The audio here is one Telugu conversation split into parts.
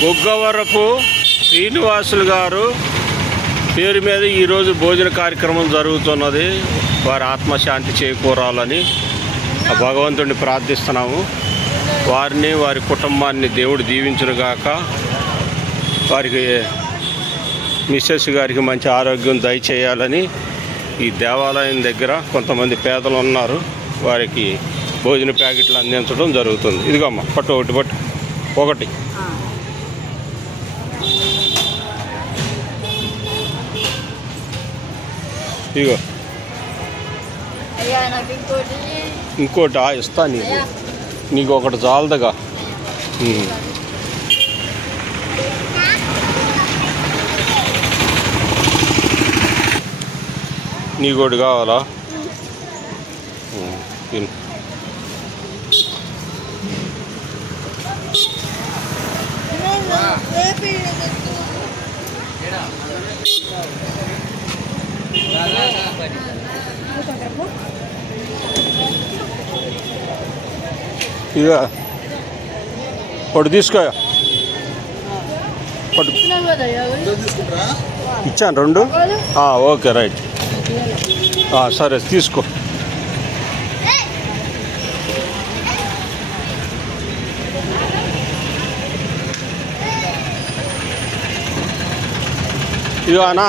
బొగ్గవరపు శ్రీనివాసులు గారు పేరు మీద ఈరోజు భోజన కార్యక్రమం జరుగుతున్నది. వారి ఆత్మశాంతి చేకూరాలని ఆ భగవంతుడిని ప్రార్థిస్తున్నాము. వారిని వారి కుటుంబాన్ని దేవుడు దీవించునుగాక. వారికి మిస్సెస్ గారికి మంచి ఆరోగ్యం దయచేయాలని ఈ దేవాలయం దగ్గర కొంతమంది పేదలు ఉన్నారు. వారికి భోజన ప్యాకెట్లు అందించడం జరుగుతుంది. ఇదిగో అమ్మ, పట్టు ఒకటి, పట్టు ఒకటి. ఇదిగో ఇంకోటి ఇస్తా నీకు ఒకటి చాలదుగా. నీకోటి కావాలా? తిను. ఇక ఒకటి తీసుకో. ఇచ్చాను 2. ఓకే రైట్, సరే తీసుకో. ఇవానా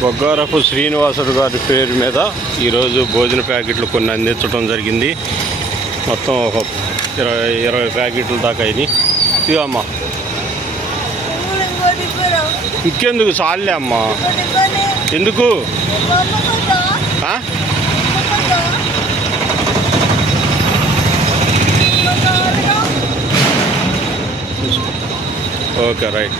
బొగ్గారపు శ్రీనివాసుడు గారి పేరు మీద ఈరోజు భోజన ప్యాకెట్లు కొన్ని అందించడం జరిగింది. మొత్తం ఒక 20 ప్యాకెట్ల దాకా అయినాయి. ఇక అమ్మా, ఇంకెందుకు చాలే అమ్మా, ఎందుకు? Okay right.